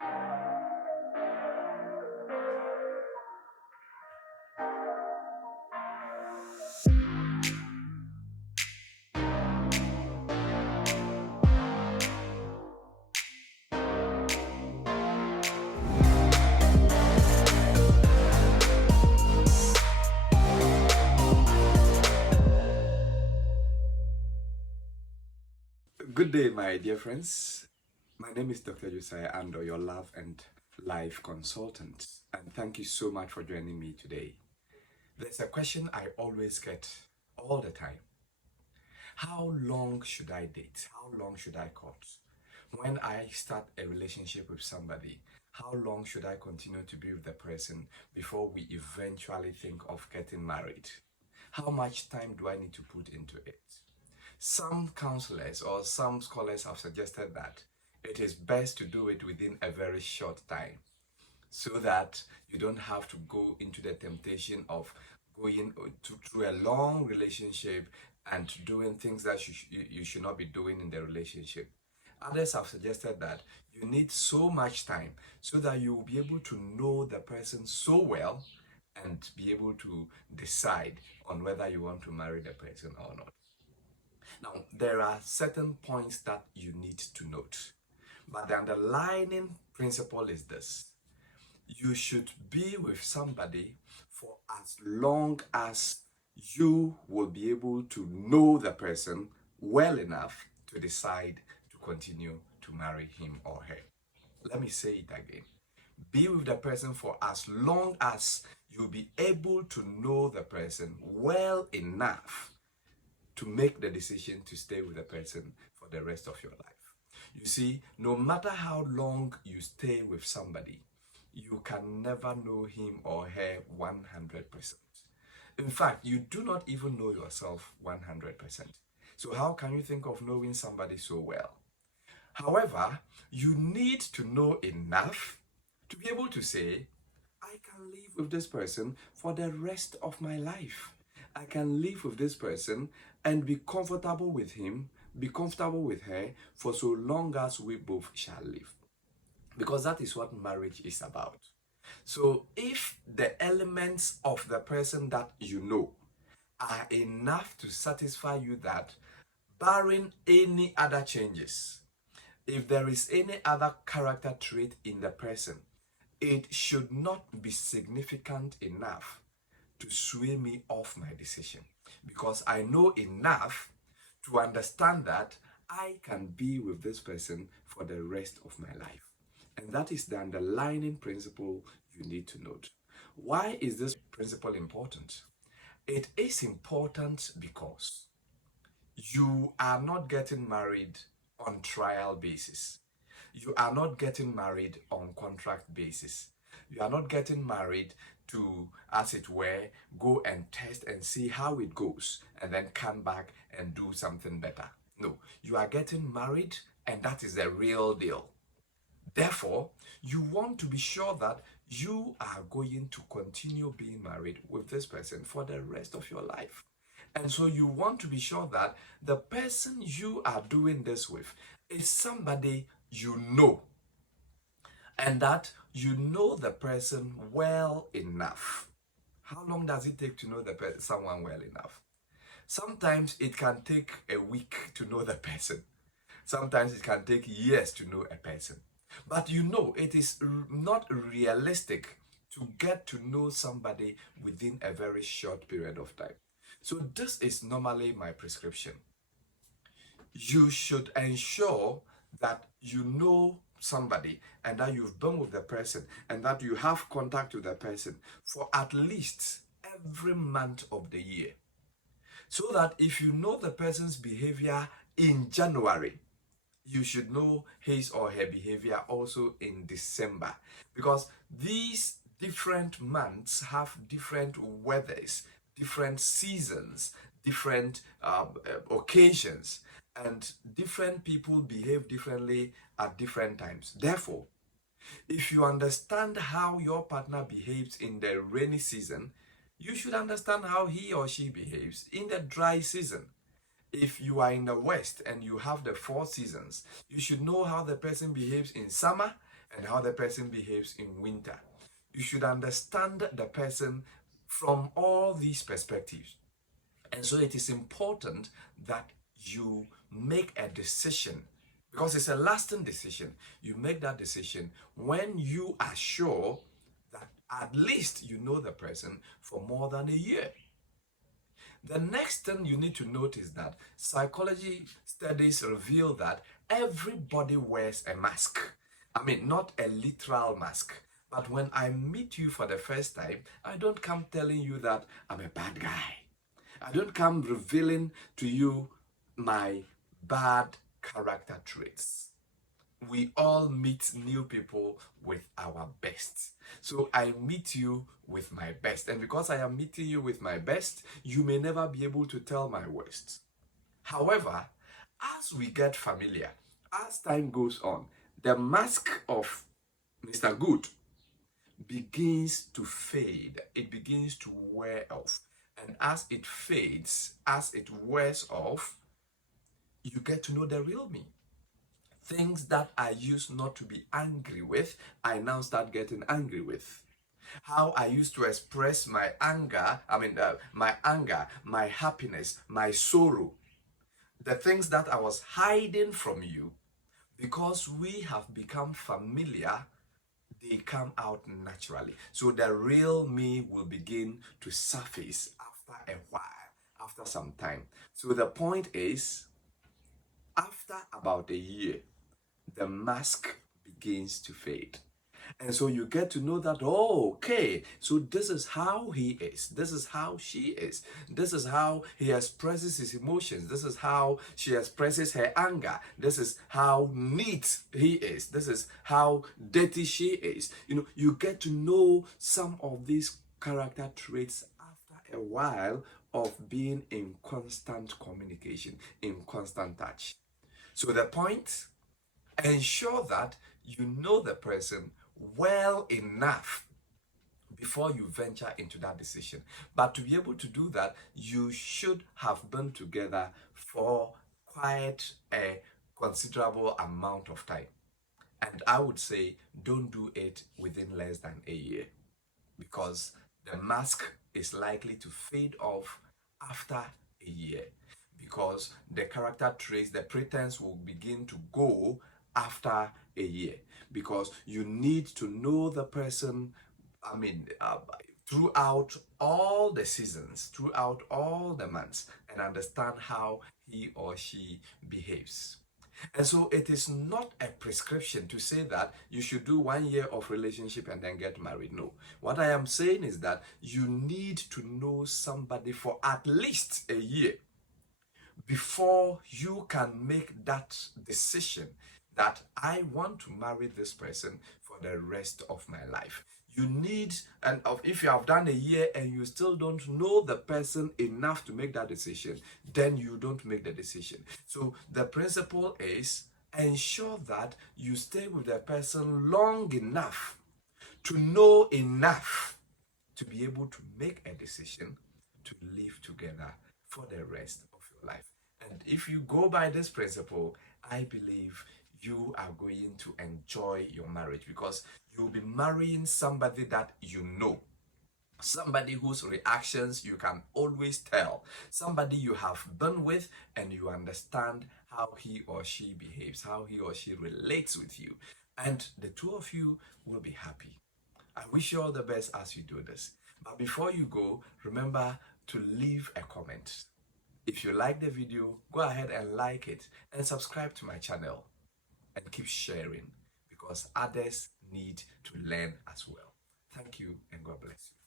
Good day, my dear friends. My name is Dr. Josiah Ando, your love and life consultant, and thank you so much for joining me today. There's a question I always get all the time. How long should I date? How long should I court? When I start a relationship with somebody, how long should I continue to be with the person before we eventually think of getting married? How much time do I need to put into it? Some counselors or some scholars have suggested that it is best to do it within a very short time so that you don't have to go into the temptation of going through a long relationship and doing things that you should not be doing in the relationship. Others have suggested that you need so much time so that you will be able to know the person so well and be able to decide on whether you want to marry the person or not. Now, there are certain points that you need to note, but the underlying principle is this: you should be with somebody for as long as you will be able to know the person well enough to decide to continue to marry him or her. Let me say it again. Be with the person for as long as you'll be able to know the person well enough to make the decision to stay with the person for the rest of your life. You see, no matter how long you stay with somebody, you can never know him or her 100%. In fact, you do not even know yourself 100%. So how can you think of knowing somebody so well? However, you need to know enough to be able to say, I can live with this person for the rest of my life. I can live with this person and be comfortable with him, be comfortable with her for so long as we both shall live. Because that is what marriage is about. So if the elements of the person that you know are enough to satisfy you that, barring any other changes, if there is any other character trait in the person, it should not be significant enough to sway me off my decision, because I know enough to understand that I can be with this person for the rest of my life. And that is the underlying principle you need to note. Why is this principle important? It is important because you are not getting married on trial basis. You are not getting married on contract basis. You are not getting married to, as it were, go and test and see how it goes and then come back and do something better. No, you are getting married and that is the real deal. Therefore, you want to be sure that you are going to continue being married with this person for the rest of your life. And so you want to be sure that the person you are doing this with is somebody you know, and that you know the person well enough. How long does it take to know someone well enough? Sometimes it can take a week to know the person. Sometimes it can take years to know a person. But you know, it is not realistic to get to know somebody within a very short period of time. So this is normally my prescription. You should ensure that you know somebody and that you've been with the person and that you have contact with the person for at least every month of the year. So that if you know the person's behavior in January, you should know his or her behavior also in December, because these different months have different weathers, different seasons, different occasions, and different people behave differently at different times. Therefore, if you understand how your partner behaves in the rainy season, you should understand how he or she behaves in the dry season. If you are in the West and you have the 4 seasons, you should know how the person behaves in summer and how the person behaves in winter. You should understand the person from all these perspectives. And so it is important that you make a decision, because it's a lasting decision. You make that decision when you are sure that at least you know the person for more than a year. The next thing you need to note is that psychology studies reveal that everybody wears a mask. I mean, not a literal mask. But when I meet you for the first time, I don't come telling you that I'm a bad guy. I don't come revealing to you my bad character traits. We all meet new people with our best. So I meet you with my best. And because I am meeting you with my best, you may never be able to tell my worst. However, as we get familiar, as time goes on, the mask of Mr. Good begins to fade. It begins to wear off. And as it fades, as it wears off, you get to know the real me. Things that I used not to be angry with, I now start getting angry with. How I used to express my anger, my happiness, my sorrow, the things that I was hiding from you, because we have become familiar, they come out naturally. So the real me will begin to surface after a while, after some time. So the point is, after about a year, the mask begins to fade. And so you get to know that, oh, okay, so this is how he is. This is how she is. This is how he expresses his emotions. This is how she expresses her anger. This is how neat he is. This is how dirty she is. You get to know some of these character traits after a while of being in constant communication, in constant touch. So the point, ensure that you know the person well enough before you venture into that decision. But to be able to do that, you should have been together for quite a considerable amount of time. And I would say don't do it within less than a year, because the mask is likely to fade off after a year, because the character traits, the pretense will begin to go after a year, because you need to know the person, throughout all the seasons, throughout all the months, and understand how he or she behaves. And so it is not a prescription to say that you should do 1 year of relationship and then get married. No. What I am saying is that you need to know somebody for at least a year before you can make that decision that I want to marry this person for the rest of my life. You need, and if you have done a year and you still don't know the person enough to make that decision, then you don't make the decision. So the principle is, ensure that you stay with the person long enough to know enough to be able to make a decision to live together for the rest of your life. And if you go by this principle, I believe you are going to enjoy your marriage, because you'll be marrying somebody that you know, somebody whose reactions you can always tell, somebody you have been with and you understand how he or she behaves, how he or she relates with you, and the two of you will be happy. I wish you all the best as you do this. But before you go, remember to leave a comment. If you like the video, go ahead and like it and subscribe to my channel, and keep sharing, because others need to learn as well. Thank you, and God bless you.